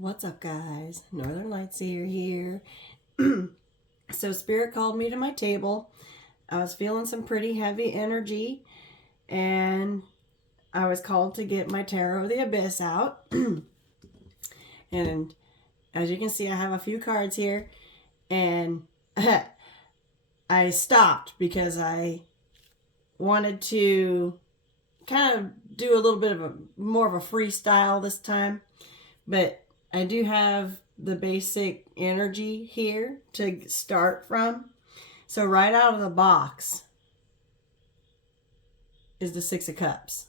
What's up, guys? Northern Light Seer here. So Spirit called me to my table. I was feeling some pretty heavy energy, and I was called to get my Tarot of the Abyss out. And as you can see, I have a few cards here, and I stopped because I wanted to kind of do a little bit of more of a freestyle this time, but I do have the basic energy here to start from. So right out of the box is the Six of Cups.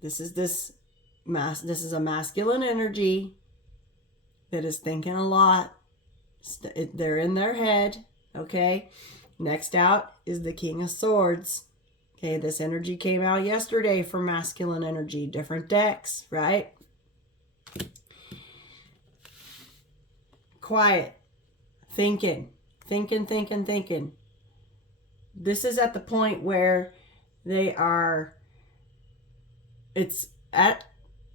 This is a masculine energy that is thinking a lot. They're in their head, okay? Next out is the King of Swords. Okay, this energy came out yesterday for masculine energy. Different decks, right? Quiet. Thinking. This is at the point where it's at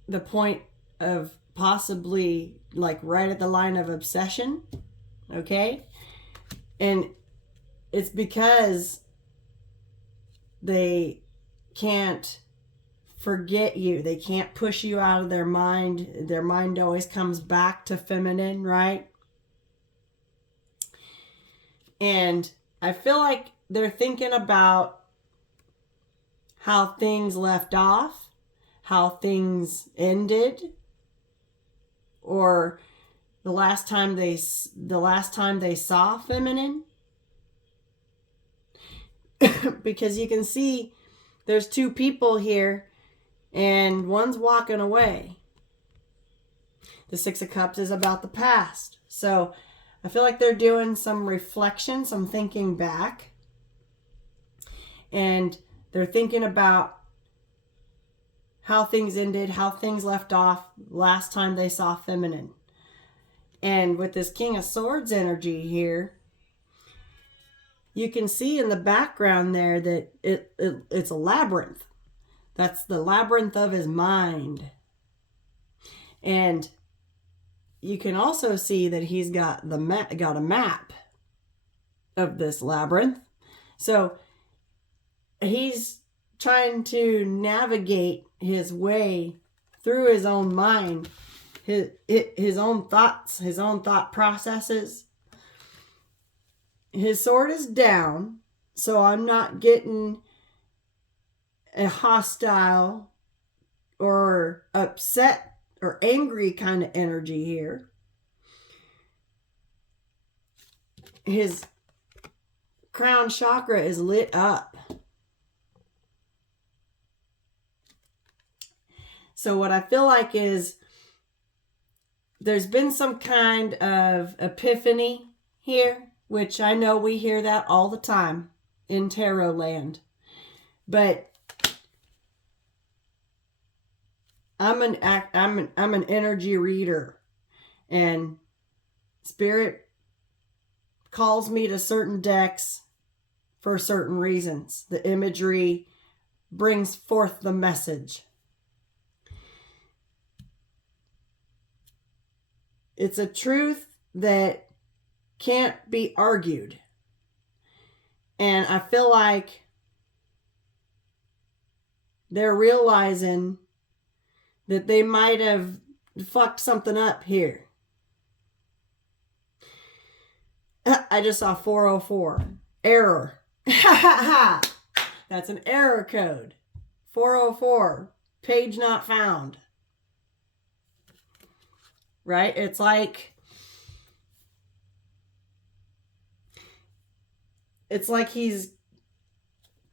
the point of possibly like right at the line of obsession, okay? And it's because they can't forget you. They can't push you out of their mind. Their mind always comes back to feminine, right? And I feel like they're thinking about how things left off, how things ended, or the last time they saw feminine. Because you can see there's two people here and one's walking away. The Six of Cups is about the past. So I feel like they're doing some reflection, some thinking back. And they're thinking about how things ended, how things left off last time they saw feminine. And with this King of Swords energy here, you can see in the background there that it's a labyrinth. That's the labyrinth of his mind. And you can also see that he's got a map of this labyrinth. So he's trying to navigate his way through his own mind, his own thoughts, his own thought processes. His sword is down, so I'm not getting a hostile or upset or angry kind of energy here. His crown chakra is lit up. So what I feel like is there's been some kind of epiphany here, which I know we hear that all the time in tarot land. But I'm an energy reader, and Spirit calls me to certain decks for certain reasons. The imagery brings forth the message. It's a truth that can't be argued. And I feel like they're realizing that they might have fucked something up here. I just saw 404. Error. That's an error code. 404. Page not found. Right? It's like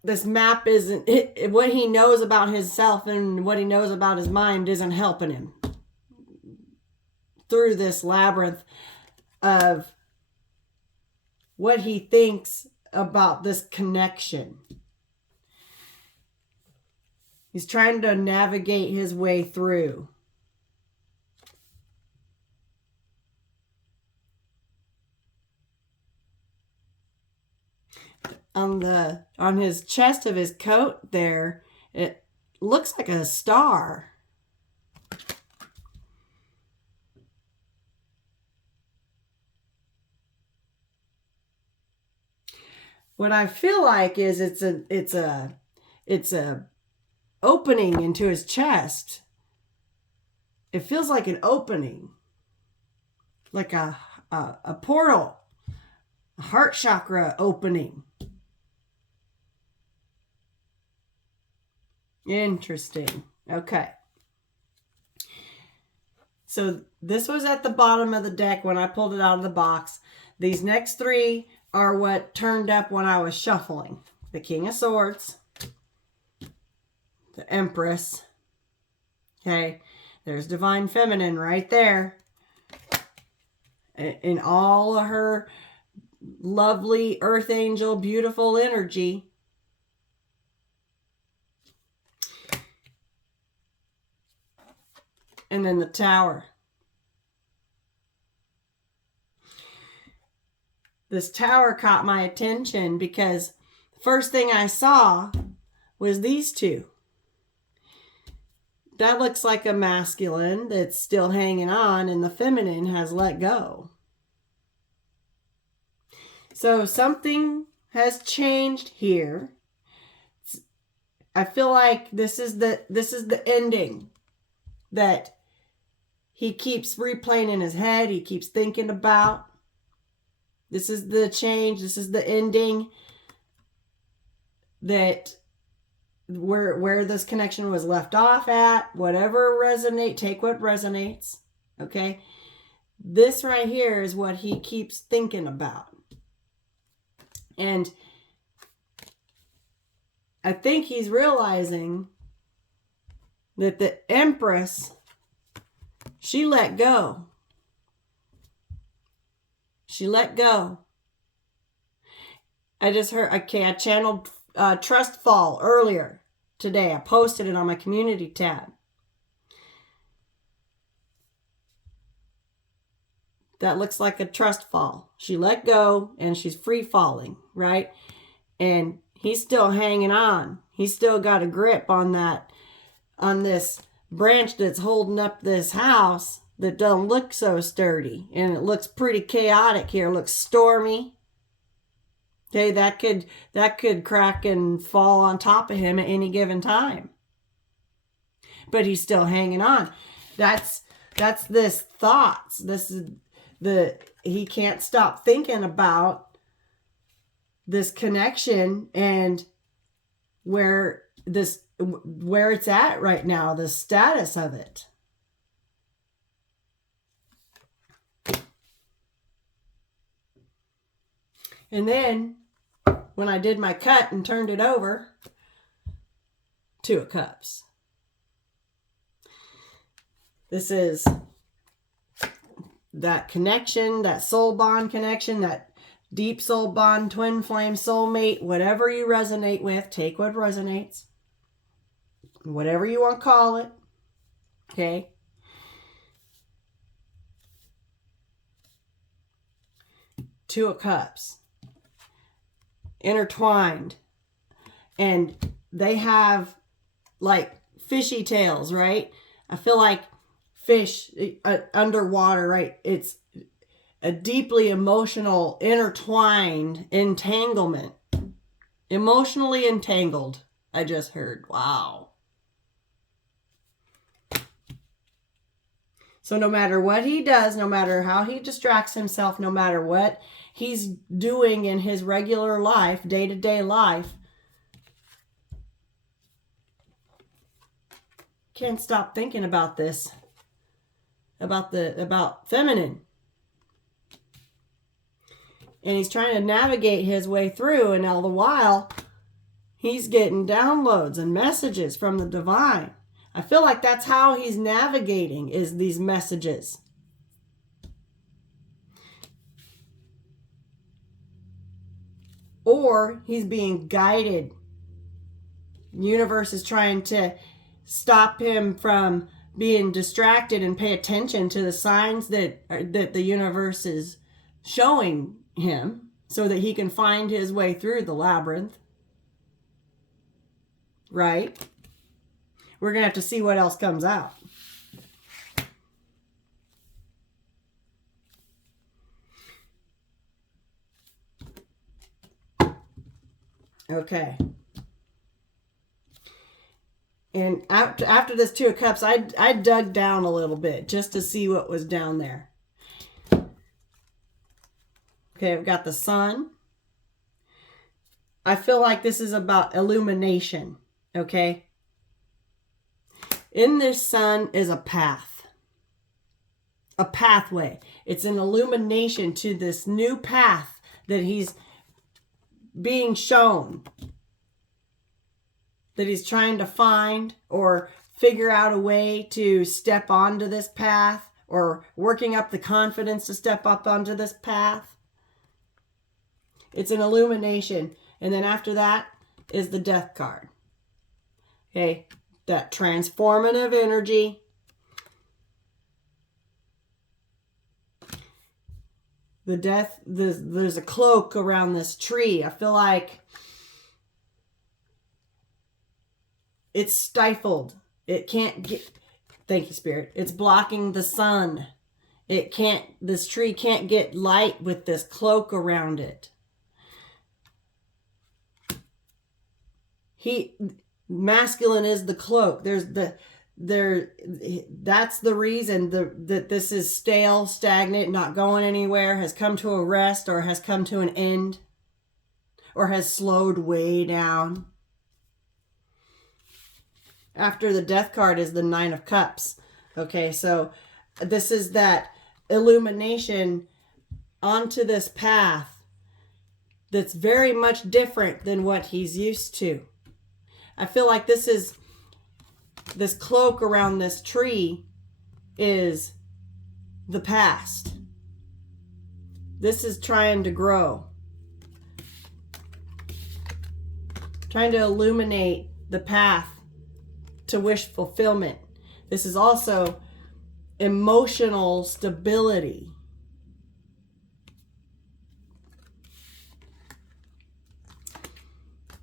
this map isn't, what he knows about himself and what he knows about his mind isn't helping him through this labyrinth of what he thinks about this connection. He's trying to navigate his way through. On his chest of his coat there, it looks like a star. what I feel like is it's a opening into his chest. It feels like an opening, like a portal, a heart chakra opening. Interesting. Okay. So this was at the bottom of the deck when I pulled it out of the box. These next three are what turned up when I was shuffling. The King of Swords, the Empress. Okay, there's Divine Feminine right there. In all of her lovely earth angel, beautiful energy. And then the Tower. This Tower caught my attention because the first thing I saw was these two. That looks like a masculine that's still hanging on, and the feminine has let go. So something has changed here. I feel like this is the ending that he keeps replaying in his head. He keeps thinking about. This is the change. This is the ending that where this connection was left off at. Whatever resonates, take what resonates. Okay. This right here is what he keeps thinking about. And I think he's realizing that the Empress, she let go. She let go. I just heard, okay, I channeled Trust Fall earlier today. I posted it on my community tab. That looks like a trust fall. She let go and she's free falling, right? And he's still hanging on. He's still got a grip on that, on this branch that's holding up this house that doesn't look so sturdy. And it looks pretty chaotic here. It looks stormy. Okay, that could crack and fall on top of him at any given time. But he's still hanging on. That's this thoughts. This is he can't stop thinking about this connection and where it's at right now, the status of it. And then when I did my cut and turned it over, Two of Cups. This is that connection, that soul bond connection, that deep soul bond, twin flame, soulmate, whatever you resonate with, take what resonates. Whatever you want to call it. Okay? Two of Cups. Intertwined. And they have like fishy tails, right? I feel like fish underwater, right? It's a deeply emotional, intertwined entanglement. Emotionally entangled, I just heard. Wow. So no matter what he does, no matter how he distracts himself, no matter what he's doing in his regular life, day-to-day life, can't stop thinking about this. About feminine. And he's trying to navigate his way through, and all the while he's getting downloads and messages from the divine. I feel like that's how he's navigating, is these messages. Or he's being guided. The universe is trying to stop him from being distracted and pay attention to the signs that the universe is showing him so that he can find his way through the labyrinth. Right? We're going to have to see what else comes out. Okay. And after this Two of Cups, I dug down a little bit just to see what was down there. Okay, I've got the Sun. I feel like this is about illumination, okay? In this Sun is a path, a pathway. It's an illumination to this new path that he's being shown, that he's trying to find or figure out a way to step onto this path, or working up the confidence to step up onto this path. It's an illumination. And then after that is the Death card. Okay, that transformative energy. The Death, there's a cloak around this tree. I feel like it's stifled. It can't get, thank you, Spirit. It's blocking the sun. This tree can't get light with this cloak around it. Masculine is the cloak. That's the reason that this is stale, stagnant, not going anywhere, has come to a rest, or has come to an end, or has slowed way down. After the Death card is the Nine of Cups. Okay, so this is that illumination onto this path that's very much different than what he's used to. I feel like this cloak around this tree is the past. This is trying to grow. Trying to illuminate the path to wish fulfillment. This is also emotional stability.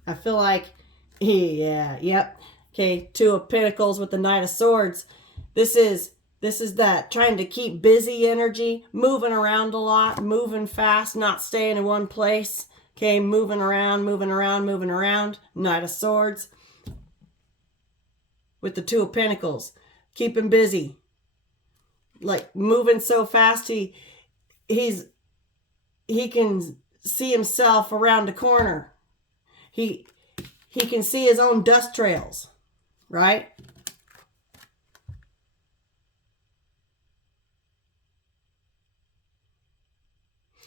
I feel like, yep. Okay, Two of Pentacles with the Knight of Swords. This is that trying to keep busy energy, moving around a lot, moving fast, not staying in one place. Okay, moving around. Knight of Swords with the Two of Pentacles, keeping busy, like moving so fast he can see himself around the corner. He can see his own dust trails, right?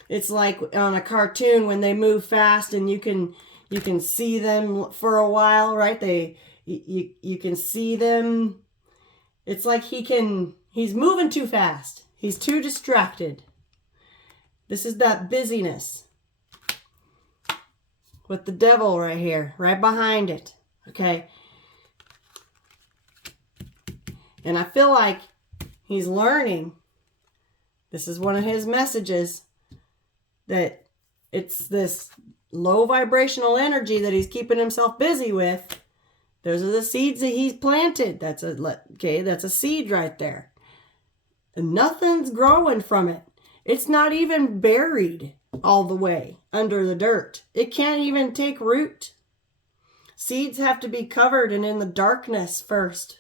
It's like on a cartoon when they move fast and you can see them for a while, right? You can see them. It's like he's moving too fast. He's too distracted. This is that busyness. With the Devil right here, right behind it. Okay. And I feel like he's learning. This is one of his messages, that it's this low vibrational energy that he's keeping himself busy with. Those are the seeds that he's planted. That's a seed right there. And nothing's growing from it. It's not even buried all the way under the dirt. It can't even take root. Seeds have to be covered and in the darkness first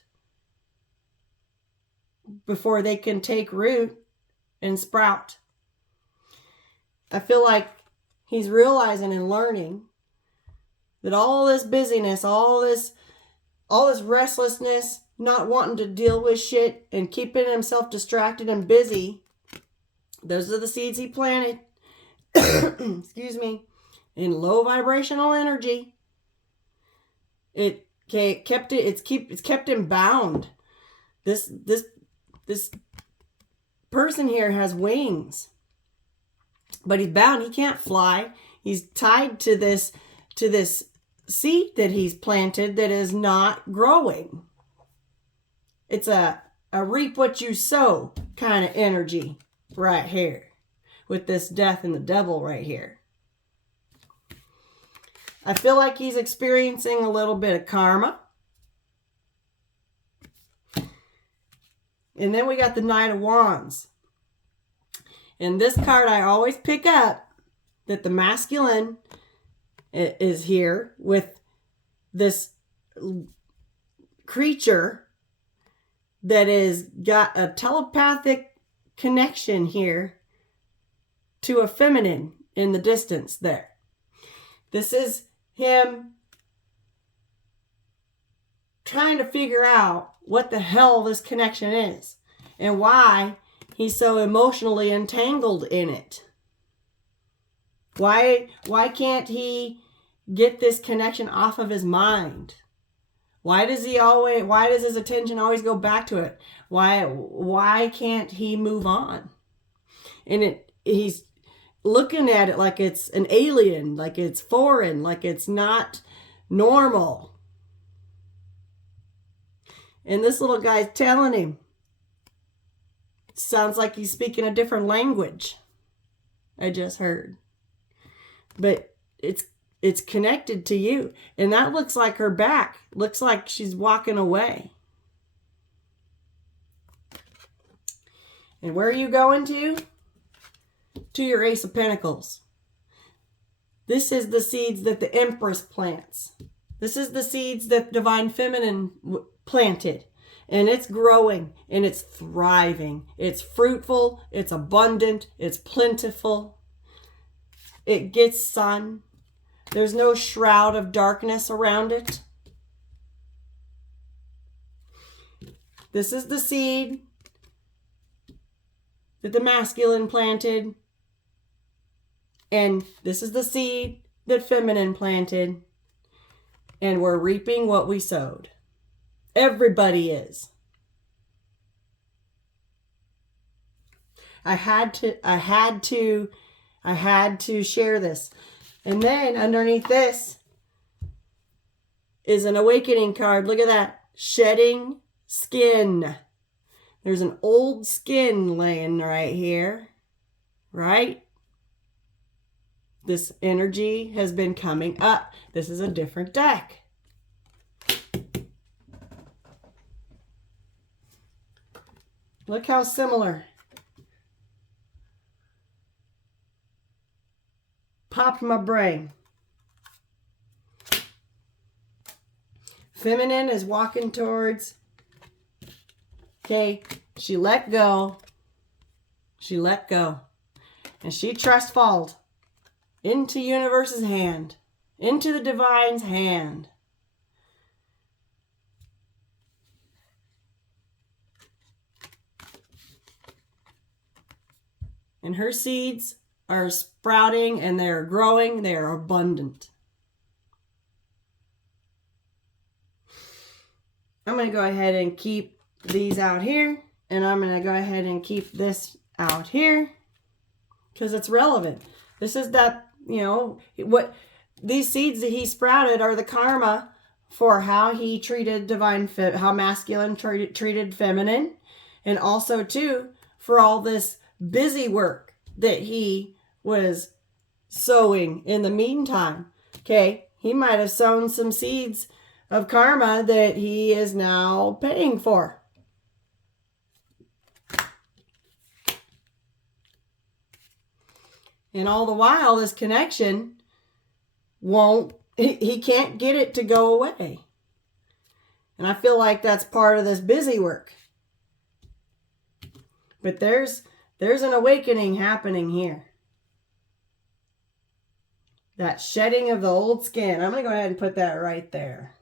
before they can take root and sprout. I feel like he's realizing and learning that all this busyness, all this restlessness, not wanting to deal with shit and keeping himself distracted and busy, those are the seeds he planted. Excuse me, in low vibrational energy. It's kept him bound. This person here has wings, but he's bound. He can't fly. He's tied to this seed that he's planted that is not growing. It's a reap what you sow kind of energy right here, with this Death and the Devil right here. I feel like he's experiencing a little bit of karma. And then we got the Knight of Wands. And this card I always pick up, that the masculine is here with this creature that is got a telepathic connection here to a feminine in the distance there. This is him trying to figure out what the hell this connection is and why he's so emotionally entangled in it. Why can't he get this connection off of his mind? Why does his attention always go back to it? Why can't he move on? And he's looking at it like it's an alien, like it's foreign, like it's not normal. And this little guy's telling him, sounds like he's speaking a different language. I just heard. But it's connected to you. And that looks like her back. Looks like she's walking away. And where are you going to? To your Ace of Pentacles. This is the seeds that the Empress plants. This is the seeds that Divine Feminine planted. And it's growing and it's thriving. It's fruitful. It's abundant. It's plentiful. It gets sun. There's no shroud of darkness around it. This is the seed that the masculine planted. And this is the seed that feminine planted. And we're reaping what we sowed. Everybody is. I had to share this. And then underneath this is an awakening card. Look at that. Shedding skin. There's an old skin laying right here. Right? This energy has been coming up. This is a different deck. Look how similar. Popped my brain. Feminine is walking towards. Okay, she let go. She let go. And she trust falls into universe's hand. Into the divine's hand. And her seeds are sprouting and they're growing. They are abundant. I'm going to go ahead and keep these out here. And I'm going to go ahead and keep this out here. Because it's relevant. This is that, what these seeds that he sprouted are the karma for how he treated how masculine treated feminine. And also, too, for all this busy work that he was sowing in the meantime. Okay, he might have sown some seeds of karma that he is now paying for. And all the while, this connection he can't get it to go away. And I feel like that's part of this busy work. But there's an awakening happening here. That shedding of the old skin. I'm going to go ahead and put that right there.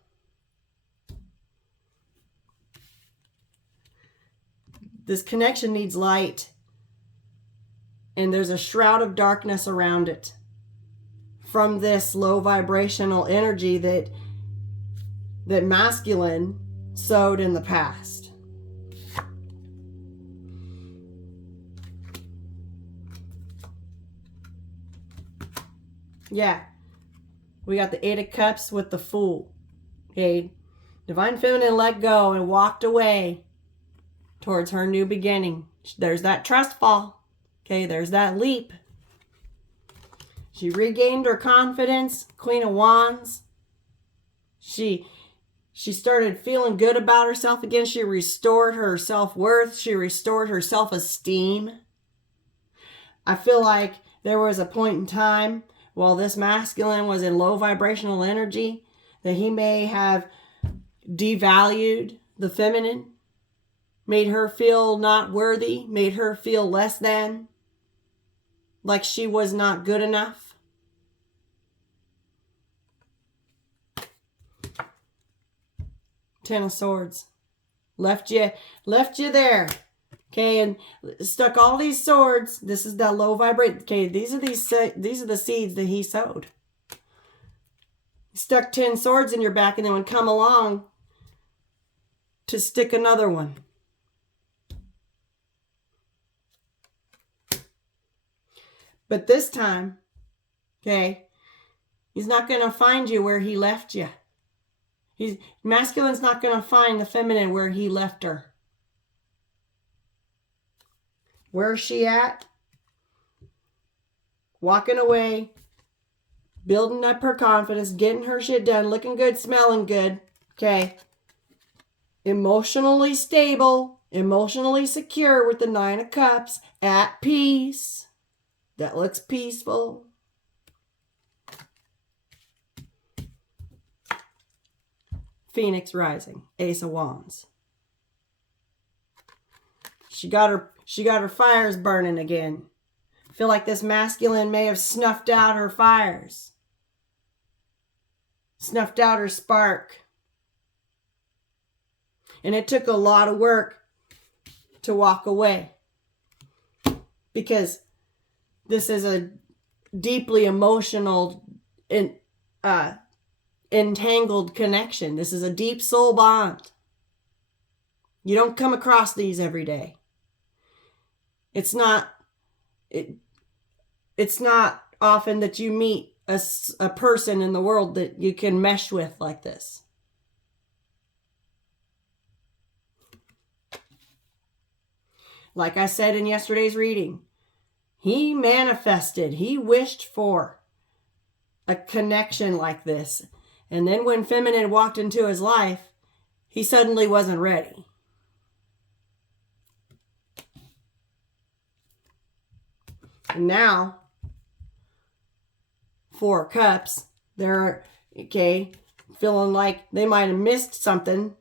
This connection needs light. And there's a shroud of darkness around it. From this low vibrational energy that masculine sowed in the past. Yeah. We got the Eight of Cups with the Fool. Okay. Divine Feminine let go and walked away towards her new beginning. There's that trust fall. Okay, there's that leap. She regained her confidence. Queen of Wands. She started feeling good about herself again. She restored her self-worth. She restored her self-esteem. I feel like there was a point in time while this masculine was in low vibrational energy, that he may have devalued the feminine, made her feel not worthy, made her feel less than, like she was not good enough. Ten of Swords. Left you there. Okay, and stuck all these swords. This is that low vibrate. Okay, these are the seeds that he sowed. He stuck 10 swords in your back and then would come along to stick another one. But this time, okay, he's not going to find you where he left you. Masculine's not going to find the feminine where he left her. Where's she at? Walking away, building up her confidence, getting her shit done, looking good, smelling good. Okay. Emotionally stable, emotionally secure with the 9 of Cups, at peace. That looks peaceful. Phoenix rising, Ace of Wands. She got her fires burning again. I feel like this masculine may have snuffed out her fires. Snuffed out her spark. And it took a lot of work to walk away. Because this is a deeply emotional and entangled connection. This is a deep soul bond. You don't come across these every day. It's not often that you meet a person in the world that you can mesh with like this. Like I said in yesterday's reading, he manifested, he wished for a connection like this. And then when feminine walked into his life, he suddenly wasn't ready. And now, 4 Cups, they're, okay, feeling like they might have missed something,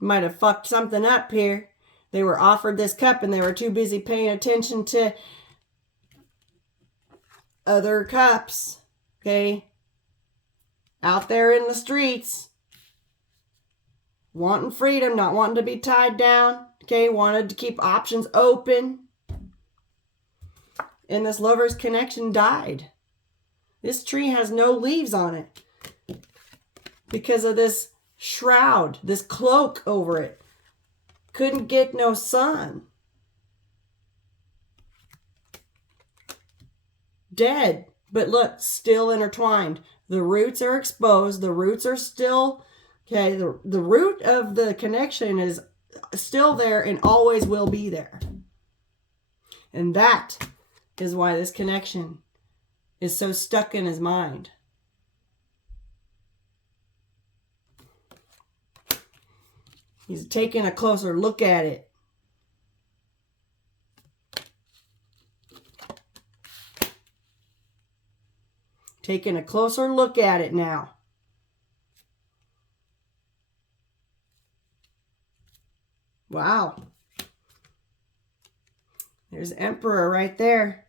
might have fucked something up here. They were offered this cup and they were too busy paying attention to other cups, okay? Out there in the streets, wanting freedom, not wanting to be tied down, okay? Wanted to keep options open. And this lover's connection died. This tree has no leaves on it because of this shroud, this cloak over it. Couldn't get no sun. Dead, but look, still intertwined. The roots are exposed. The roots are still, okay, the root of the connection is still there and always will be there. And that is why this connection is so stuck in his mind. He's taking a closer look at it. Taking a closer look at it now. Wow. There's Emperor right there.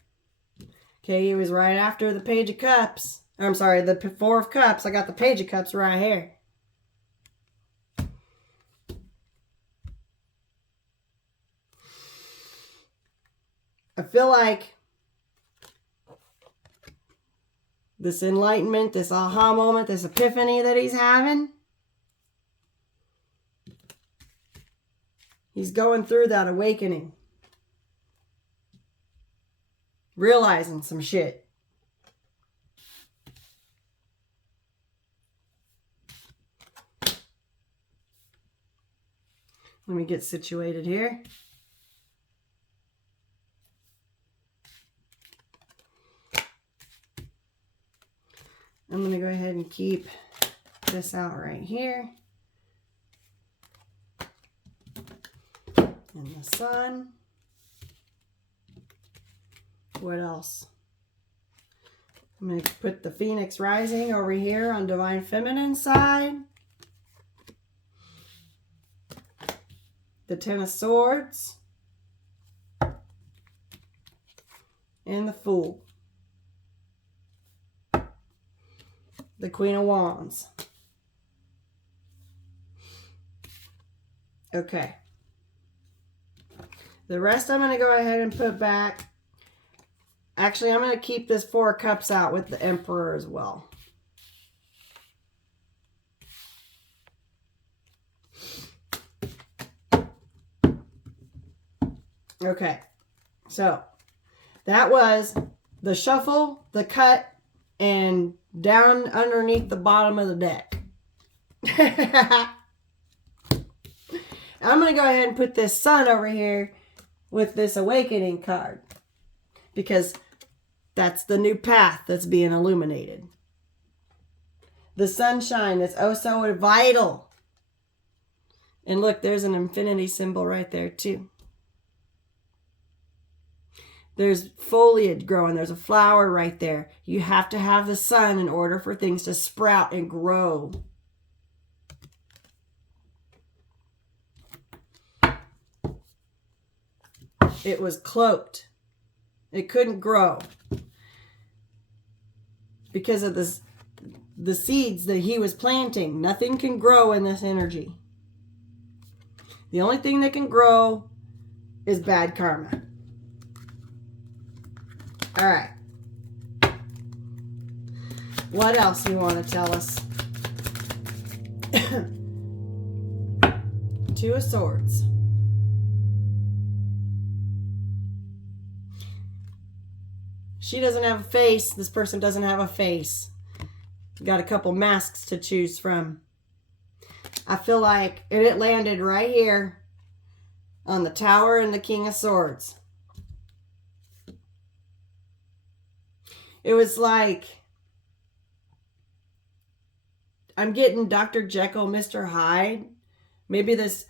Okay, he was right after the Page of Cups. I'm sorry, the 4 of Cups. I got the Page of Cups right here. I feel like this enlightenment, this aha moment, this epiphany that he's having, he's going through that awakening. Realizing some shit. Let me get situated here. I'm going to go ahead and keep this out right here. And the sun. What else? I'm going to put the Phoenix Rising over here on Divine Feminine side. The Ten of Swords. And the Fool. The Queen of Wands. Okay. The rest I'm going to go ahead and put back. Actually, I'm going to keep this Four of Cups out with the Emperor as well. Okay. So, that was the shuffle, the cut, and down underneath the bottom of the deck. I'm going to go ahead and put this Sun over here with this Awakening card. Because that's the new path that's being illuminated. The sunshine that's oh so vital. And look, there's an infinity symbol right there too. There's foliage growing. There's a flower right there. You have to have the sun in order for things to sprout and grow. It was cloaked. It couldn't grow. Because of this, the seeds that he was planting. Nothing can grow in this energy. The only thing that can grow is bad karma. All right. What else do you want to tell us? Two of Swords. She doesn't have a face. This person doesn't have a face. Got a couple masks to choose from. I feel like it landed right here on the Tower and the King of Swords. It was like I'm getting Dr. Jekyll, Mr. Hyde. Maybe this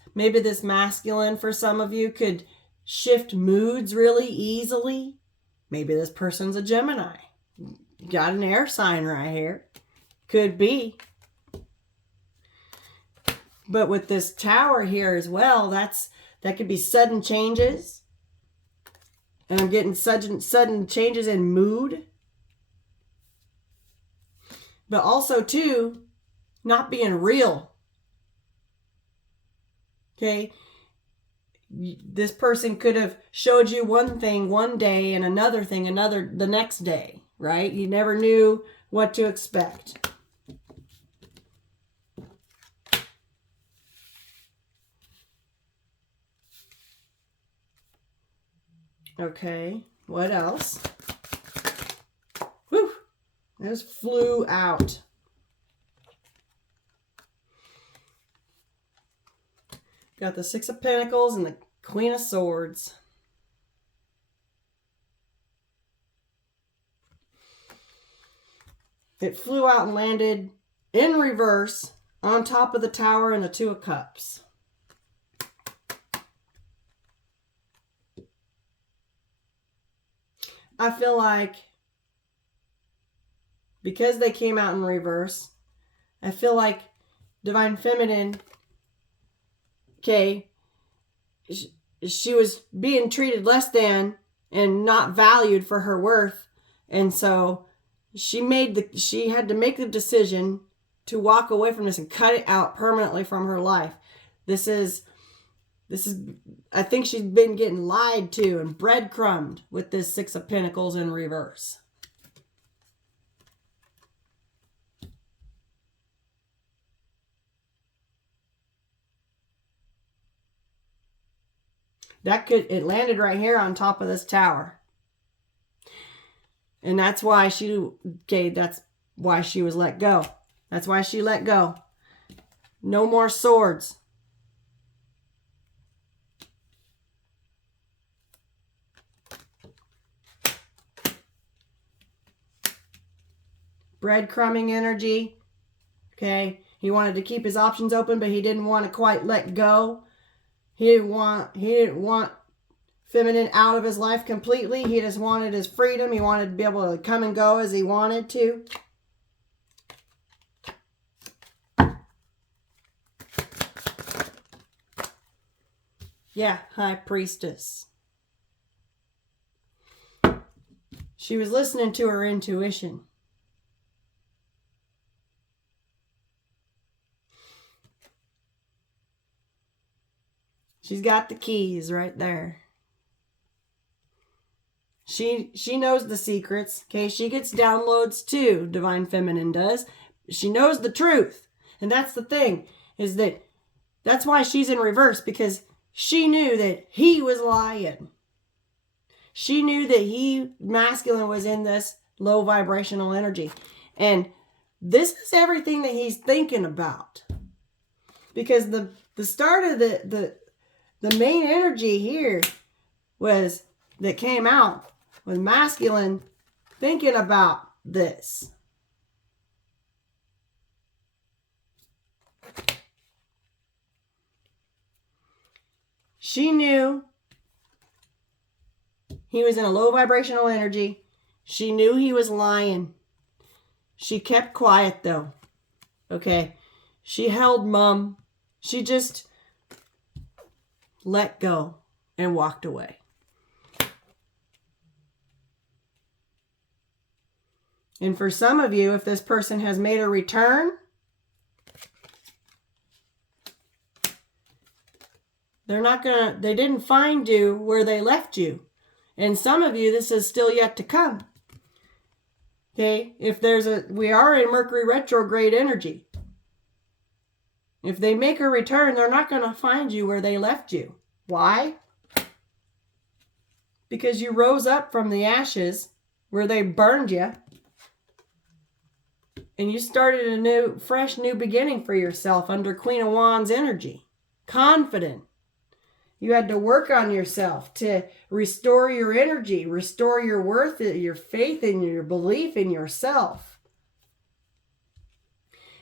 masculine for some of you could shift moods really easily. Maybe this person's a Gemini. Got an air sign right here. Could be. But with this Tower here as well, that could be sudden changes. And I'm getting sudden changes in mood. But also, too, not being real. Okay? This person could have showed you one thing one day and another thing the next day, right? You never knew what to expect. Okay, what else? Whew, those flew out. Got the Six of Pentacles and the Queen of Swords. It flew out and landed in reverse on top of the Tower and the Two of Cups. I feel like because they came out in reverse, I feel like Divine Feminine, okay, she was being treated less than and not valued for her worth. And so she had to make the decision to walk away from this and cut it out permanently from her life. This is, I think she's been getting lied to and breadcrumbed with this Six of Pentacles in reverse. It landed right here on top of this Tower. And that's why that's why she was let go. That's why she let go. No more swords. Breadcrumbing energy. Okay. He wanted to keep his options open, but he didn't want to quite let go. He didn't want feminine out of his life completely. He just wanted his freedom. He wanted to be able to come and go as he wanted to. Yeah, High Priestess. She was listening to her intuition. She's got the keys right there. She knows the secrets. Okay, she gets downloads too, Divine Feminine does. She knows the truth. And that's the thing, is that that's why she's in reverse, because she knew that he was lying. She knew that he, masculine, was in this low vibrational energy. And this is everything that he's thinking about. Because the start of the main energy here was, that came out, was masculine thinking about this. She knew he was in a low vibrational energy. She knew he was lying. She kept quiet though. Okay. She held mum. She just let go and walked away. And for some of you, if this person has made a return, they didn't find you where they left you. And some of you, this is still yet to come. Okay, we are in Mercury retrograde energy. If they make a return, they're not going to find you where they left you. Why? Because you rose up from the ashes where they burned you. And you started a fresh new beginning for yourself under Queen of Wands energy. Confident. You had to work on yourself to restore your energy, restore your worth, your faith, and your belief in yourself.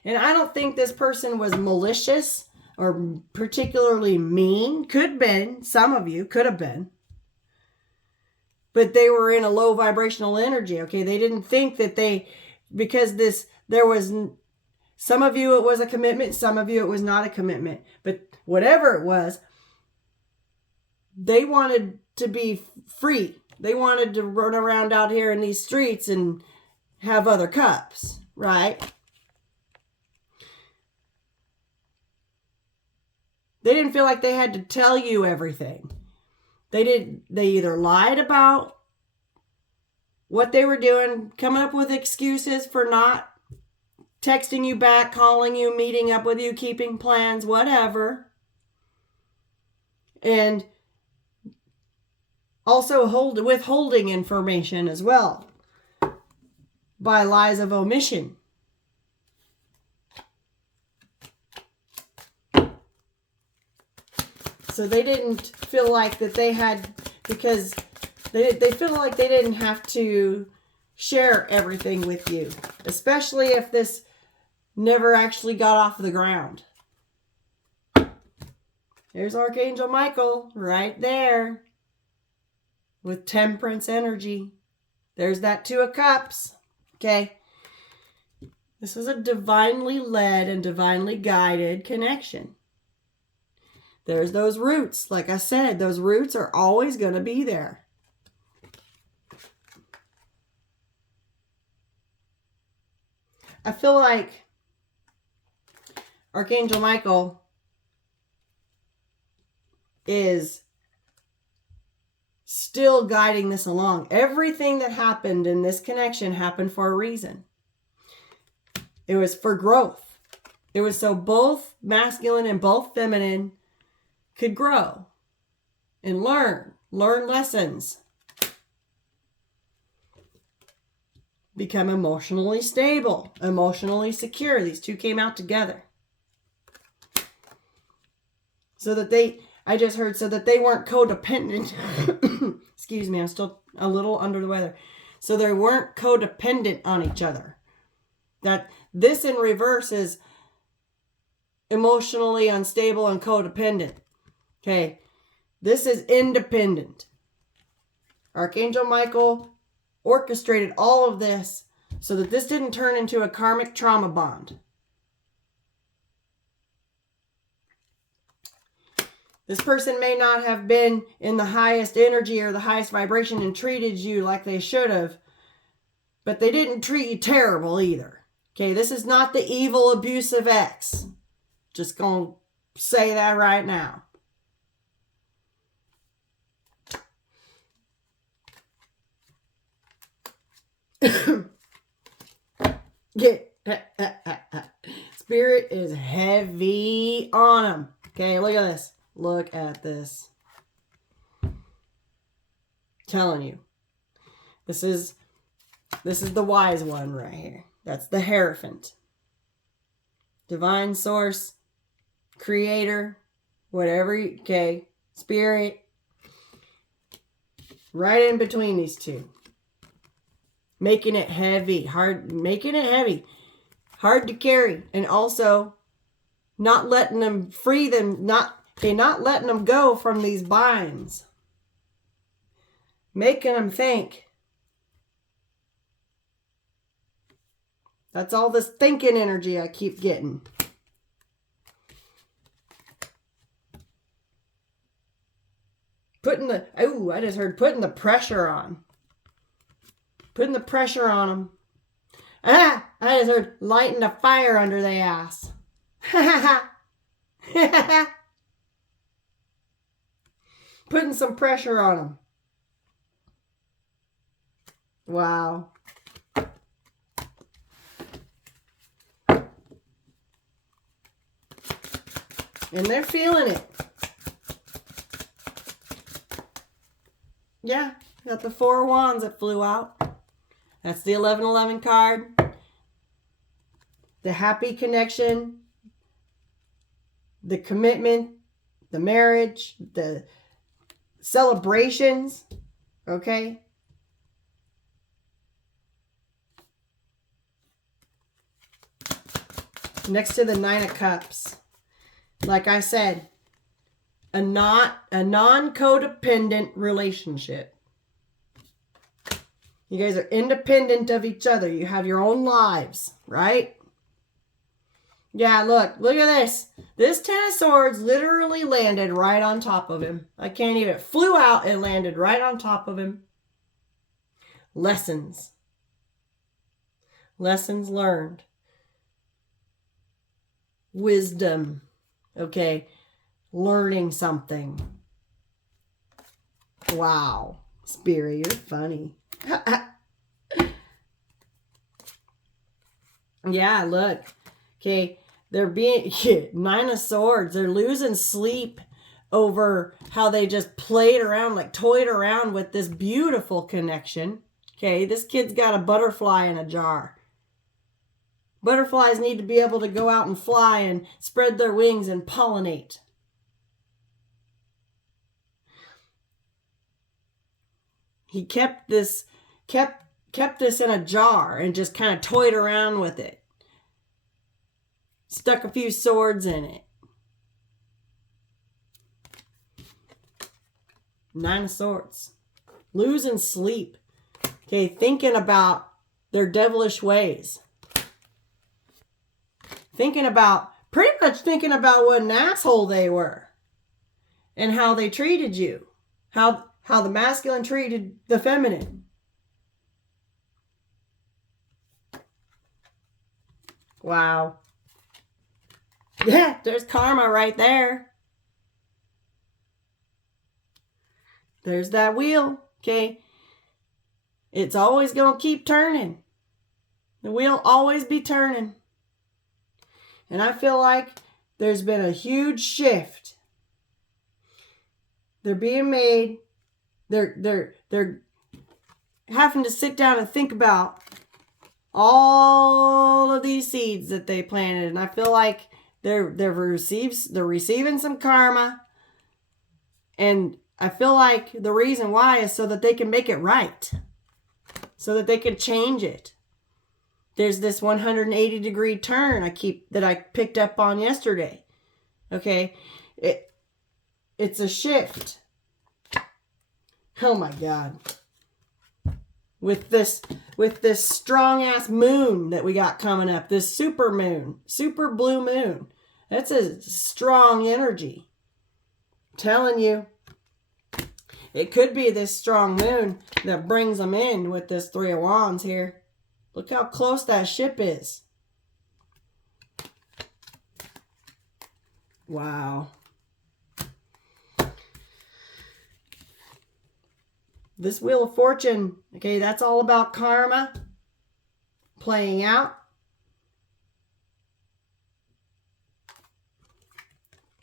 And I don't think this person was malicious or particularly mean. Could have been. Some of you could have been. But they were in a low vibrational energy, okay? They didn't think that some of you it was a commitment, some of you it was not a commitment. But whatever it was, they wanted to be free. They wanted to run around out here in these streets and have other cups, right? They didn't feel like they had to tell you everything. They either lied about what they were doing, coming up with excuses for not texting you back, calling you, meeting up with you, keeping plans, whatever. And also withholding information as well by lies of omission. So they didn't feel like that they had, because they feel like they didn't have to share everything with you, especially if this never actually got off the ground. There's Archangel Michael right there with Temperance energy. There's that Two of Cups. Okay. This is a divinely led and divinely guided connection. There's those roots. Like I said, those roots are always going to be there. I feel like Archangel Michael is still guiding this along. Everything that happened in this connection happened for a reason. It was for growth. It was so both masculine and both feminine could grow and learn lessons, become emotionally stable, emotionally secure. These two came out together. So that they weren't codependent. Excuse me, I'm still a little under the weather. So they weren't codependent on each other. That this in reverse is emotionally unstable and codependent. Okay, this is independent. Archangel Michael orchestrated all of this so that this didn't turn into a karmic trauma bond. This person may not have been in the highest energy or the highest vibration and treated you like they should have, but they didn't treat you terrible either. Okay, this is not the evil, abusive ex. Just gonna say that right now. Spirit is heavy on them. Okay, look at this. Look at this. Telling you. This is the wise one right here. That's the Hierophant. Divine source, creator, whatever, okay, spirit. Right in between these two. Making it heavy, making it heavy. Hard to carry. And also not letting them free them, not letting them go from these binds. Making them think. That's all this thinking energy I keep getting. I just heard putting the pressure on. Putting the pressure on them. I just heard lighting a fire under their ass. Putting some pressure on them. Wow. And they're feeling it. Yeah, got the 4 of Wands that flew out. That's the 1111 card. The happy connection. The commitment. The marriage. The celebrations. Okay? Next to the 9 of Cups. Like I said, a non-codependent relationship. You guys are independent of each other. You have your own lives, right? Yeah, look at this. This 10 of Swords literally landed right on top of him. I can't even. It flew out and landed right on top of him. Lessons. Lessons learned. Wisdom. Okay. Learning something. Wow. Spirit, you're funny. Yeah, look. Okay. They're being 9 of Swords. They're losing sleep over how they just played around, like toyed around with this beautiful connection. Okay. This kid's got a butterfly in a jar. Butterflies need to be able to go out and fly and spread their wings and pollinate. He kept this in a jar and just kind of toyed around with it. Stuck a few swords in it. 9 of Swords. Losing sleep. Okay, thinking about their devilish ways. Pretty much thinking about what an asshole they were. And how they treated you. How the masculine treated the feminine. Wow. Yeah, there's karma right there. There's that wheel, okay? It's always going to keep turning. The wheel always be turning. And I feel like there's been a huge shift. They're being made. They're having to sit down and think about all of these seeds that they planted. And I feel like they're receiving some karma. And I feel like the reason why is so that they can make it right. So that they can change it. There's this 180-degree turn that I picked up on yesterday. Okay? It's a shift. Oh my God. with this strong ass moon that we got coming up, this super moon, super blue moon. That's a strong energy. I'm telling you, it could be this strong moon that brings them in with this Three of Wands here. Look how close that ship is. Wow. This Wheel of Fortune, okay, that's all about karma playing out.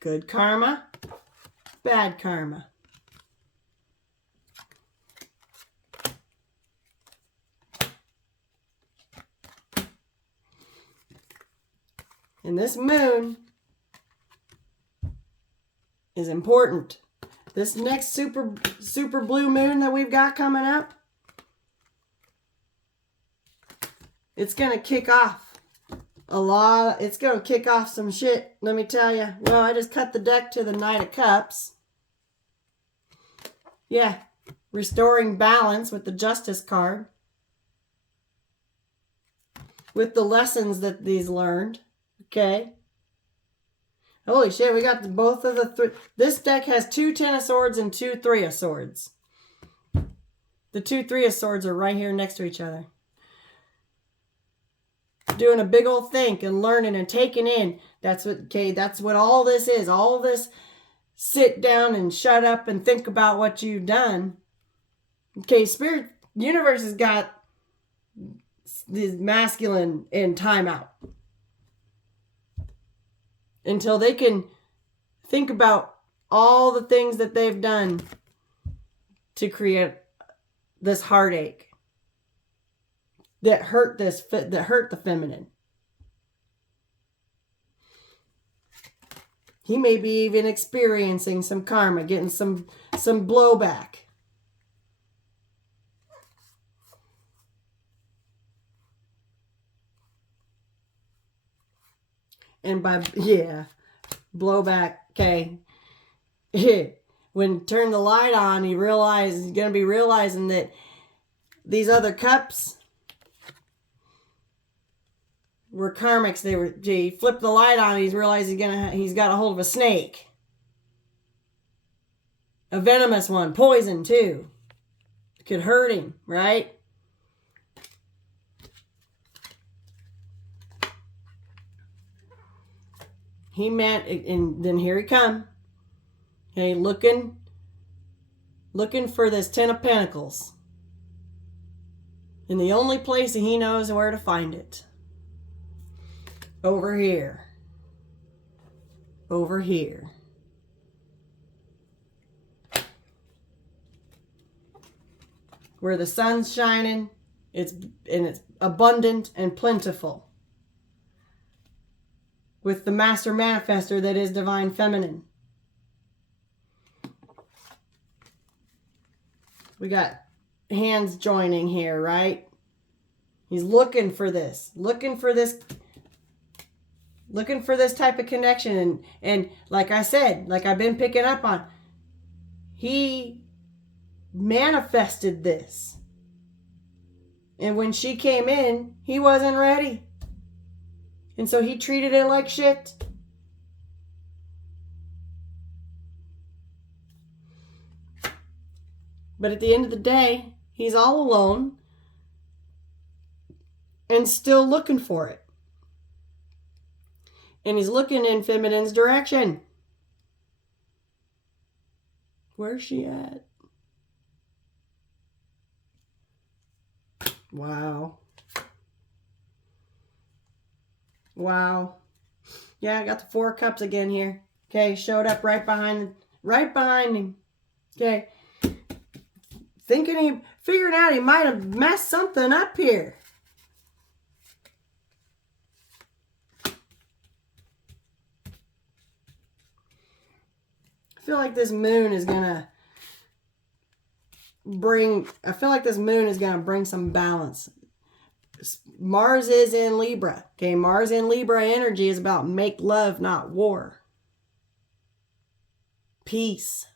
Good karma, bad karma. And this moon is important. This next super blue moon that we've got coming up, it's going to kick off it's going to kick off some shit, let me tell you. Well, I just cut the deck to the Knight of Cups. Yeah, restoring balance with the Justice card. With the lessons that these learned, okay? Holy shit, we got both of the three. This deck has 2 Ten of Swords and 2 Three of Swords. The 2 Three of Swords are right here next to each other. Doing a big old think and learning and taking in. That's what all this is. All this sit down and shut up and think about what you've done. Okay, Spirit Universe has got this masculine in timeout. Until they can think about all the things that they've done to create this heartache that hurt the feminine. He may be even experiencing some karma, getting some blowback. And blowback, okay. When turn the light on, he's going to be realizing that these other cups were karmics. He flipped the light on, he's realized he's got a hold of a snake. A venomous one, poison too. Could hurt him, right? He meant, and then here he come. Okay, looking for this Ten of Pentacles. And the only place that he knows where to find it. Over here. Over here. Where the sun's shining, it's abundant and plentiful. With the master manifester that is divine feminine. We got hands joining here, right? He's looking for this type of connection. And like I said, like I've been picking up on, he manifested this. And when she came in, he wasn't ready. And so he treated it like shit. But at the end of the day, he's all alone and still looking for it. And he's looking in feminine's direction. Where's she at? Wow. Wow. Yeah, I got the Four of Cups again here. Okay, showed up right behind him. Okay. Figuring out he might have messed something up here. I feel like this moon is gonna bring some balance. Mars is in Libra. Okay, Mars in Libra energy is about make love, not war. Peace,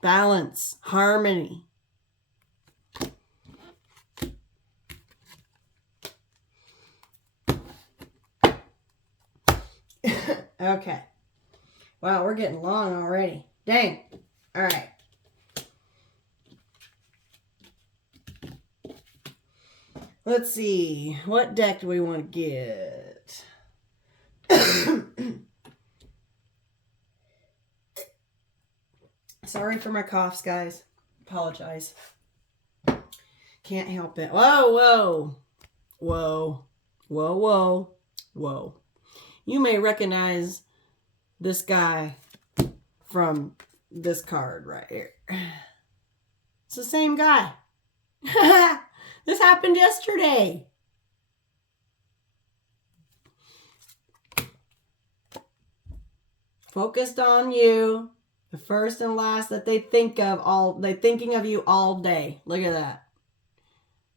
balance, harmony. Okay. Wow, we're getting long already. Dang. All right. Let's see. What deck do we want to get? Sorry for my coughs, guys. Apologize. Can't help it. Whoa, whoa. Whoa. Whoa, whoa. Whoa. You may recognize this guy from this card right here. It's the same guy. This happened yesterday. Focused on you. The first and last that they think of they're thinking of you all day. Look at that.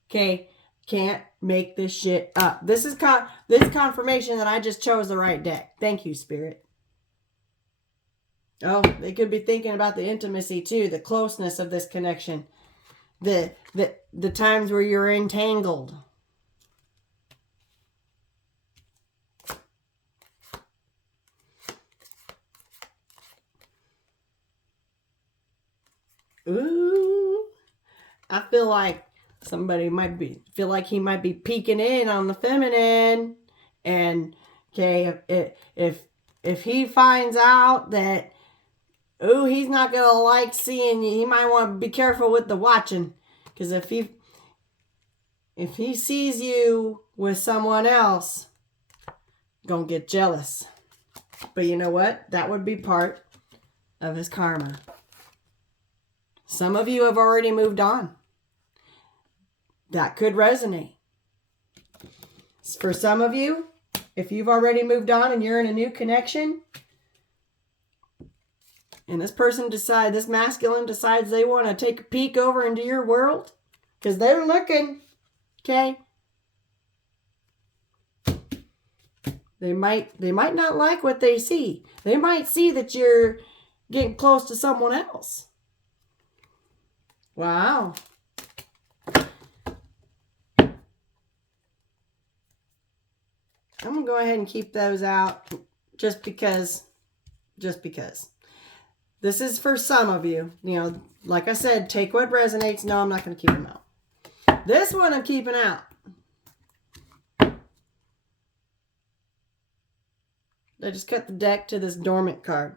Okay. Can't make this shit up. This is confirmation that I just chose the right deck. Thank you, Spirit. Oh, they could be thinking about the intimacy too, the closeness of this connection. The times where you're entangled. Ooh. I feel like somebody feel like he might be peeking in on the feminine. And okay, if he finds out that, ooh, he's not gonna like seeing you, he might want to be careful with the watching. Because if he sees you with someone else, gonna get jealous. But you know what? That would be part of his karma. Some of you have already moved on. That could resonate. For some of you, if you've already moved on and you're in a new connection, and this masculine decides they want to take a peek over into your world, because they're looking, okay? They might not like what they see. They might see that you're getting close to someone else. Wow. I'm going to go ahead and keep those out just because. This is for some of you. You know, like I said, take what resonates. No, I'm not going to keep them out. This one I'm keeping out. I just cut the deck to this dormant card.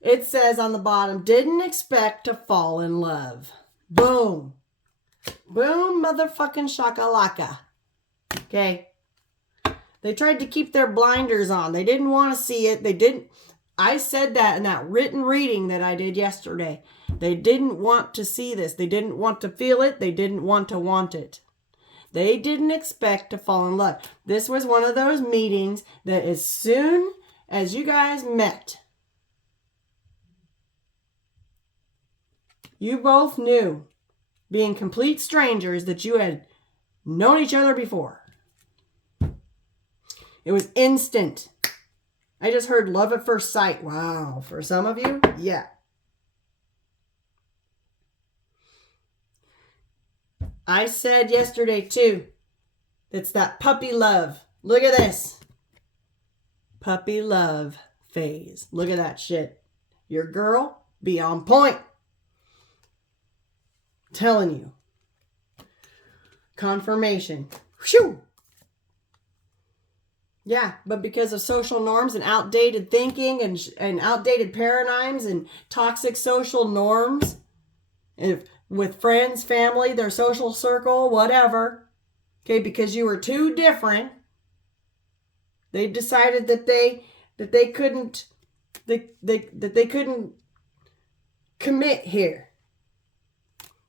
It says on the bottom, didn't expect to fall in love. Boom. Boom, motherfucking shakalaka. Okay. They tried to keep their blinders on. They didn't want to see it. I said that in that written reading that I did yesterday. They didn't want to see this. They didn't want to feel it. They didn't want to want it. They didn't expect to fall in love. This was one of those meetings that as soon as you guys met, you both knew, being complete strangers, that you had known each other before. It was instant. I just heard love at first sight. Wow. For some of you, yeah. I said yesterday too, it's that puppy love. Look at this. Puppy love phase. Look at that shit. Your girl be on point. Telling you. Confirmation. Whew. Yeah, but because of social norms and outdated thinking and outdated paradigms and toxic social norms, with friends, family, their social circle, whatever, okay, because you were too different, they decided that they couldn't commit here.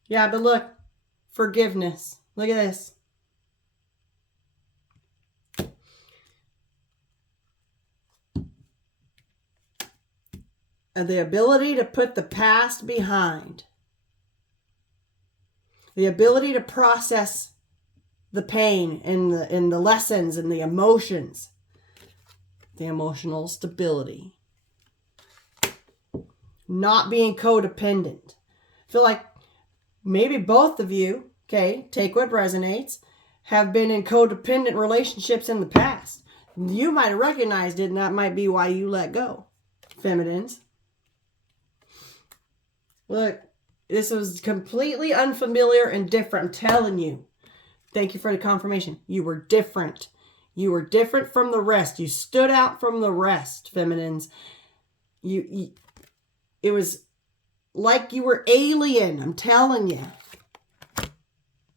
Yeah, but look, forgiveness. Look at this. And the ability to put the past behind. The ability to process the pain and the lessons and the emotions. The emotional stability. Not being codependent. I feel like maybe both of you, okay, take what resonates, have been in codependent relationships in the past. You might have recognized it, and that might be why you let go, feminines. Look, this was completely unfamiliar and different. I'm telling you. Thank you for the confirmation. You were different. You were different from the rest. You stood out from the rest, feminines. It was like you were alien. I'm telling you.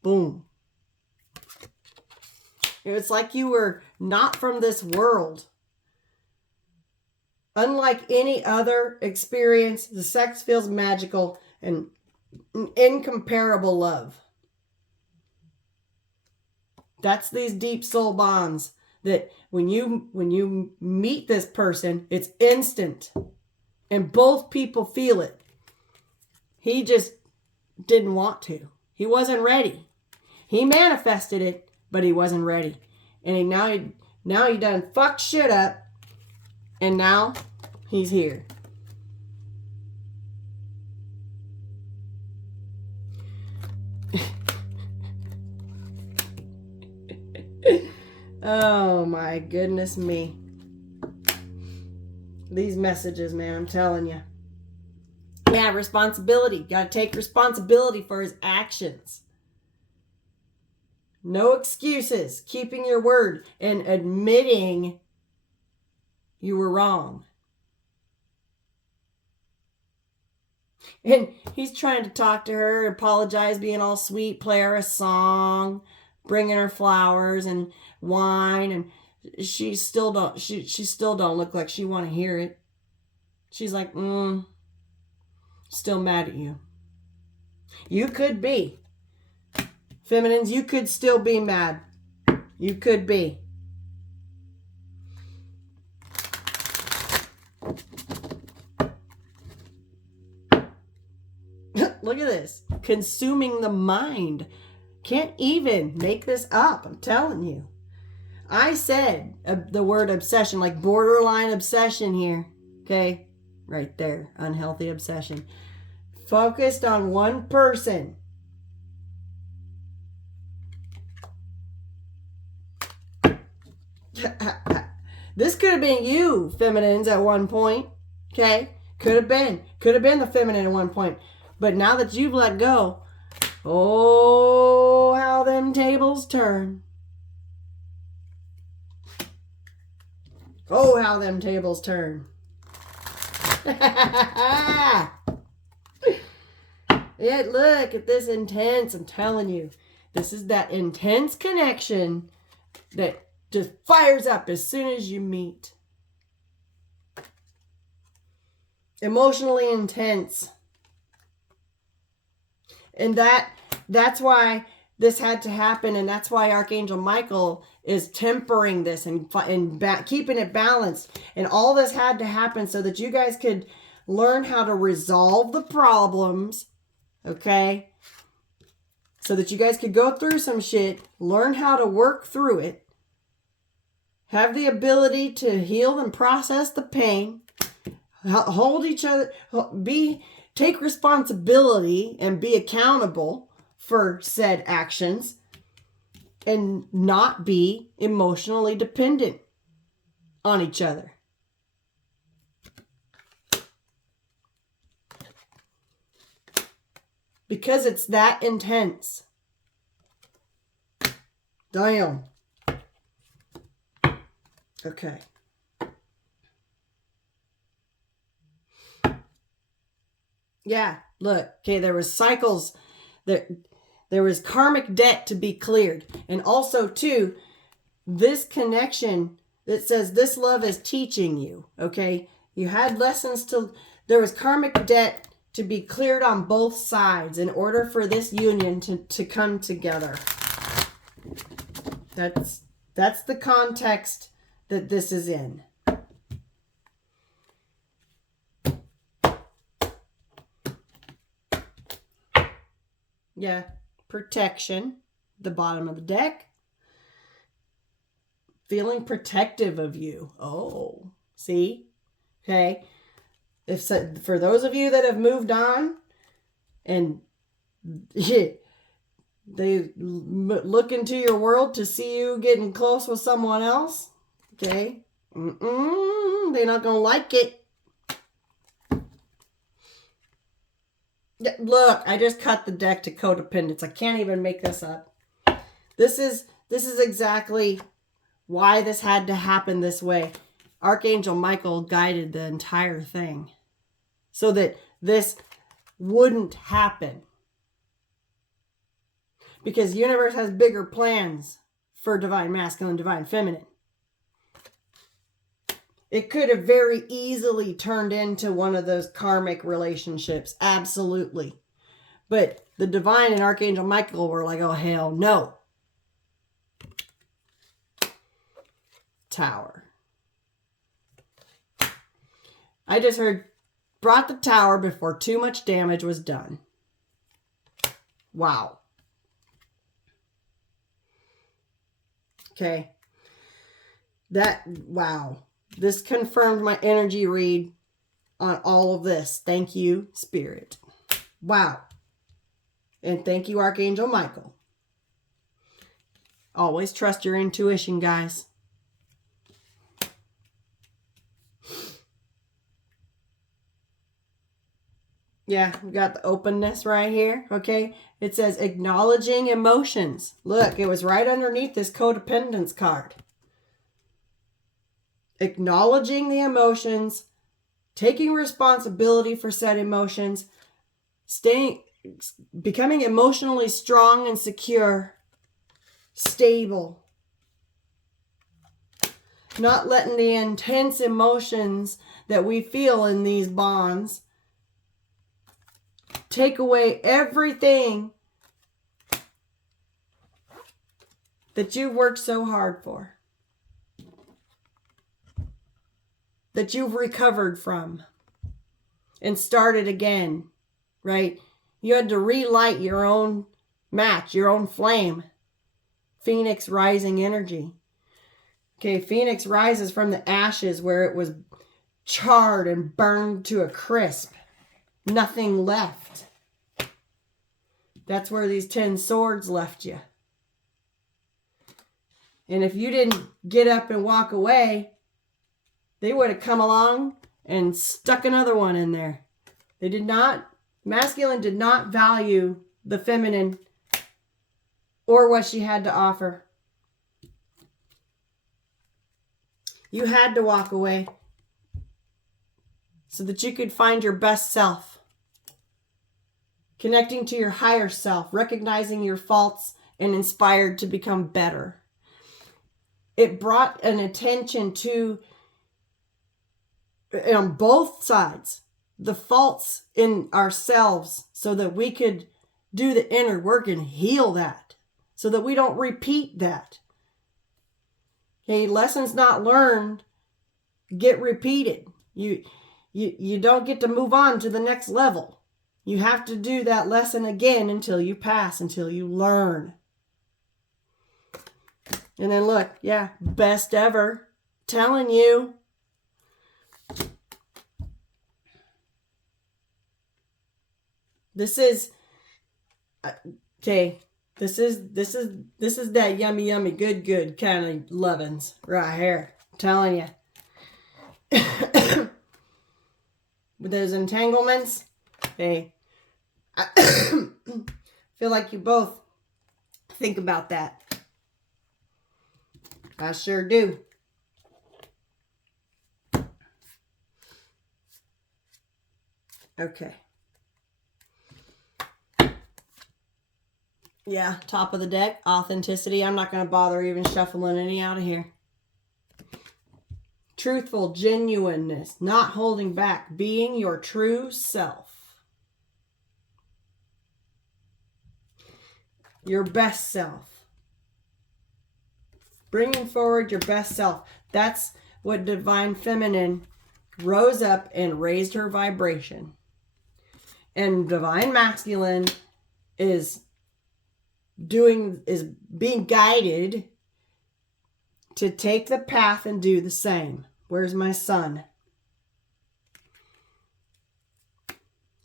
Boom. It's like you were not from this world. Unlike any other experience, the sex feels magical and incomparable love. That's these deep soul bonds that when you meet this person, it's instant. And both people feel it. He just didn't want to. He wasn't ready. He manifested it, but he wasn't ready. And now he done fucked shit up. And now he's here. Oh my goodness me. These messages, man, I'm telling you. Yeah, responsibility. Got to take responsibility for his actions. No excuses. Keeping your word and admitting you were wrong. And he's trying to talk to her, apologize, being all sweet, play her a song, bringing her flowers and wine, and she still don't look like she want to hear it. She's like, still mad at you. You could be. Feminines, you could still be mad. You could be. Look at this. Consuming the mind. Can't even make this up. I'm telling you. I said the word obsession, like borderline obsession here. Okay? Right there. Unhealthy obsession. Focused on one person. This could have been you, feminines, at one point. Okay? Could have been. Could have been the feminine at one point. But now that you've let go, oh, how them tables turn. Oh, how them tables turn. Yeah, look at this intense. I'm telling you. This is that intense connection that just fires up as soon as you meet. Emotionally intense. And that's why this had to happen, and that's why Archangel Michael is tempering this and keeping it balanced. And all this had to happen so that you guys could learn how to resolve the problems, okay? So that you guys could go through some shit, learn how to work through it, have the ability to heal and process the pain, hold each other, take responsibility and be accountable for said actions, and not be emotionally dependent on each other. Because it's that intense. Damn. Okay. Yeah, look. Okay, there was cycles. There was karmic debt to be cleared. And also, too, this connection that says this love is teaching you, okay? You had lessons there was karmic debt to be cleared on both sides in order for this union to come together. That's the context that this is in. Yeah, protection, the bottom of the deck. Feeling protective of you. Oh, see? Okay. For those of you that have moved on and they look into your world to see you getting close with someone else, Okay. They're not going to like it. Look, I just cut the deck to codependence. I can't even make this up. This is exactly why this had to happen this way. Archangel Michael guided the entire thing so that this wouldn't happen. Because the universe has bigger plans for divine masculine, divine feminine. It could have very easily turned into one of those karmic relationships. Absolutely. But the divine and Archangel Michael were like, oh, hell no. Tower. I just heard, brought the tower before too much damage was done. Wow. Okay. Wow. This confirmed my energy read on all of this. Thank you, Spirit. Wow. And thank you, Archangel Michael. Always trust your intuition, guys. Yeah, we got the openness right here, okay? It says acknowledging emotions. Look, it was right underneath this codependence card. Acknowledging the emotions, taking responsibility for said emotions, becoming emotionally strong and secure, stable. Not letting the intense emotions that we feel in these bonds take away everything that you've worked so hard for. That you've recovered from and started again, right? You had to relight your own match, your own flame. Phoenix rising energy. Okay, Phoenix rises from the ashes where it was charred and burned to a crisp. Nothing left. That's where these 10 swords left you. And if you didn't get up and walk away, they would have come along and stuck another one in there. They did not, masculine did not value the feminine or what she had to offer. You had to walk away so that you could find your best self. Connecting to your higher self, recognizing your faults and inspired to become better. It brought an attention to, on both sides, the faults in ourselves so that we could do the inner work and heal that so that we don't repeat that. Okay, lessons not learned get repeated. You don't get to move on to the next level. You have to do that lesson again until you pass, until you learn. And then look, yeah, best ever. Telling you. This is, okay, this is that yummy, yummy, good kind of lovin's right here. I'm telling you. With those entanglements, hey, I feel like you both think about that. I sure do. Okay. Yeah, top of the deck, authenticity. I'm not going to bother even shuffling any out of here. Truthful, genuineness, not holding back, being your true self. Your best self. Bringing forward your best self. That's what divine feminine rose up and raised her vibration. And divine masculine is being guided to take the path and do the same. Where's my sun?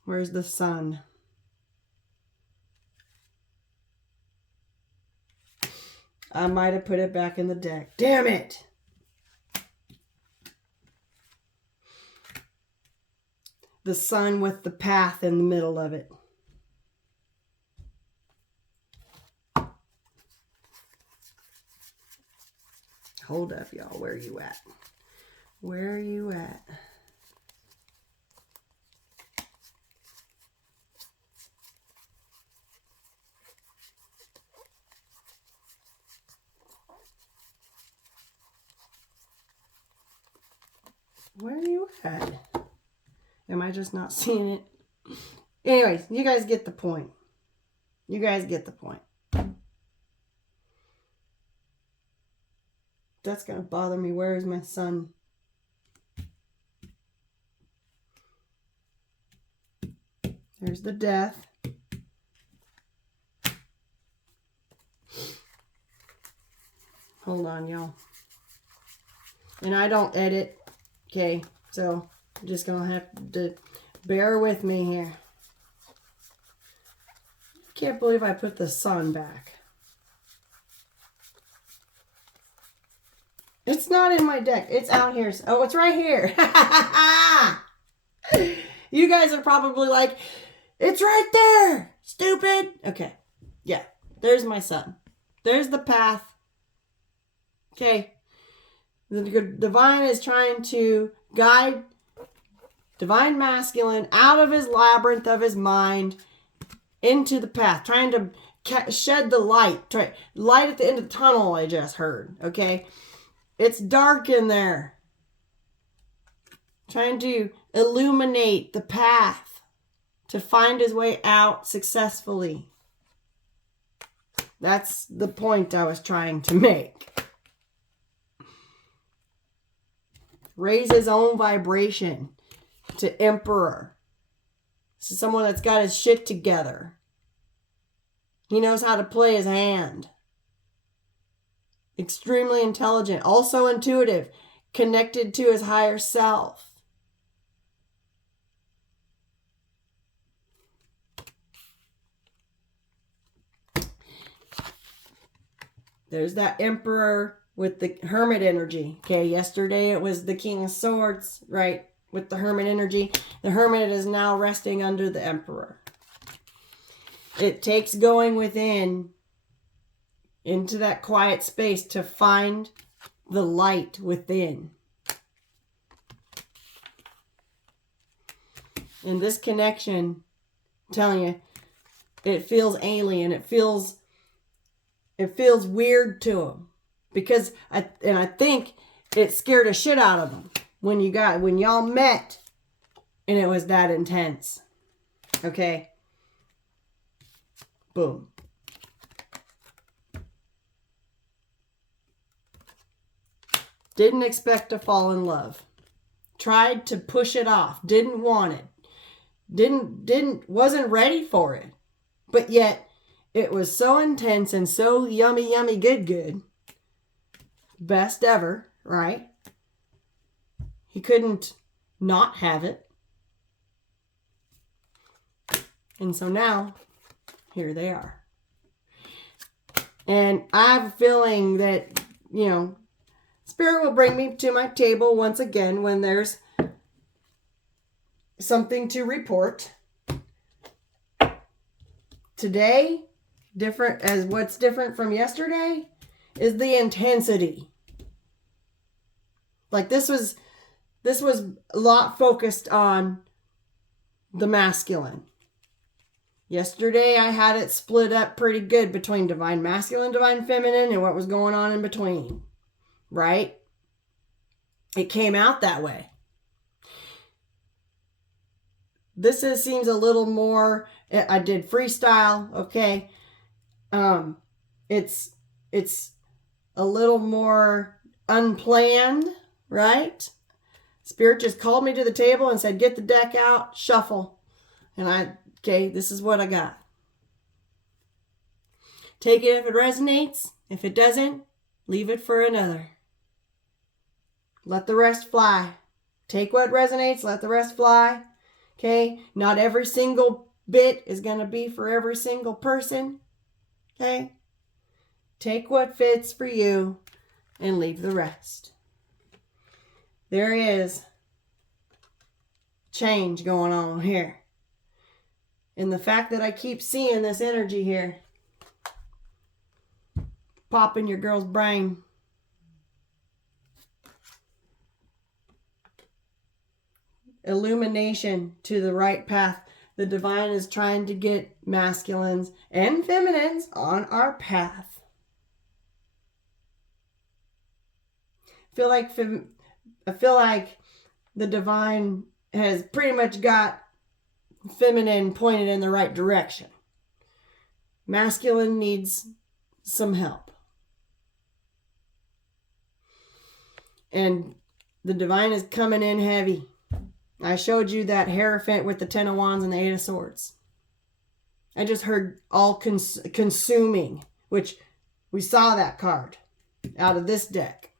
Where's the sun? I might have put it back in the deck. Damn it! the sun with the path in the middle of it. Hold up, y'all. Where are you at? Where are you at? Where are you at? Am I just not seeing it? Anyways, you guys get the point. You guys get the point. That's going to bother me. Where is my sun? There's the death. Hold on, y'all. And I don't edit. Okay, so I'm just going to have to bear with me here. Can't believe I put the sun back. It's not in my deck. It's out here. Oh, it's right here. You guys are probably like, it's right there, stupid. Okay, yeah, there's my sun. There's the path. Okay. The divine is trying to guide divine masculine out of his labyrinth of his mind into the path, trying to shed the light. Light at the end of the tunnel, I just heard. Okay? It's dark in there. Trying to illuminate the path to find his way out successfully. That's the point I was trying to make. Raise his own vibration to Emperor. This is someone that's got his shit together. He knows how to play his hand. Extremely intelligent. Also intuitive. Connected to his higher self. There's that Emperor with the Hermit energy. Okay, yesterday it was the King of Swords, right? With the Hermit energy. The Hermit is now resting under the Emperor. It takes going within, into that quiet space to find the light within. And this connection, I'm telling you, it feels alien. It feels weird to him. Because I think it scared the shit out of him when y'all met and it was that intense. Okay? Boom. Didn't expect to fall in love. Tried to push it off. Didn't want it. Wasn't ready for it. But yet it was so intense and so yummy, yummy, good. Best ever, right? He couldn't not have it. And so now, here they are. And I have a feeling that, Spirit will bring me to my table once again when there's something to report. Today, what's different from yesterday is the intensity. Like this was a lot focused on the masculine. Yesterday I had it split up pretty good between divine masculine, divine feminine, and what was going on in between. Right? It came out that way. This seems a little more, I did freestyle, okay? It's a little more unplanned, right? Spirit just called me to the table and said, get the deck out, shuffle. And this is what I got. Take it if it resonates. If it doesn't, leave it for another. Let the rest fly. Take what resonates, let the rest fly. Okay? Not every single bit is going to be for every single person. Okay? Take what fits for you and leave the rest. There he is. change going on here. And the fact that I keep seeing this energy here pop in your girl's brain. Illumination to the right path. The divine is trying to get masculines and feminines on our path. I feel like the divine has pretty much got feminine pointed in the right direction. Masculine needs some help. And the divine is coming in heavy. I showed you that Hierophant with the Ten of Wands and the Eight of Swords. I just heard all consuming, which we saw that card out of this deck.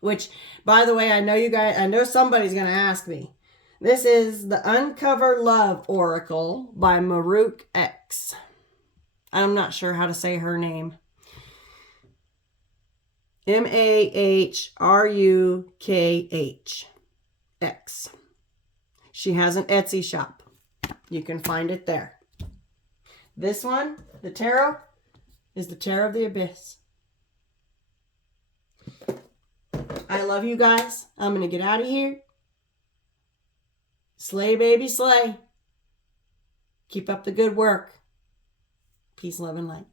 Which, by the way, I know somebody's going to ask me. This is the Uncover Love Oracle by Maruk X. I'm not sure how to say her name. Mahrukh X. She has an Etsy shop. You can find it there. This one, the tarot, is the Tarot of the Abyss. I love you guys. I'm going to get out of here. Slay, baby, slay. Keep up the good work. Peace, love, and light.